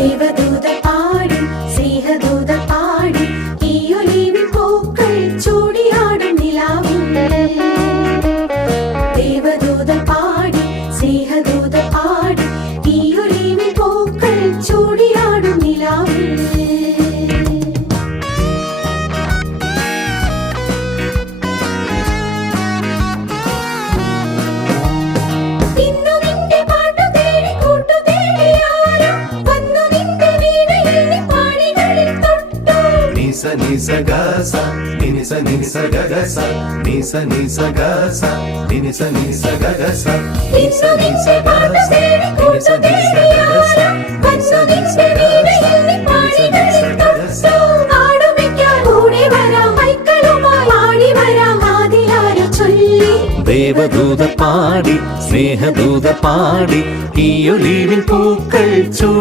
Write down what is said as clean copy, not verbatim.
ദേവദൂത പാടി സ്നേഹദൂത പാടി ഈ ഒലിവിൻ പൂക്കൾ ചൂടിയാടും നിലാവിൽ. ദേവദൂത പാടി സ്നേഹദൂത പാടി ഈ ഒലിവിൻ പൂക്കൾ ചൂടിയാടും നിലാവിൽ. Nisa nisa gasa, nisa nisa gasa, nisa nisa gasa, nisa nisa gasa, nisa nisa gasa, nisa nisa gasa, nisa nisa gasa, nisa nisa gasa. ദേവദൂത പാടി സ്നേഹദൂത പാടി ഈ ഒലിവിൻ പൂക്കൾ ചൂട്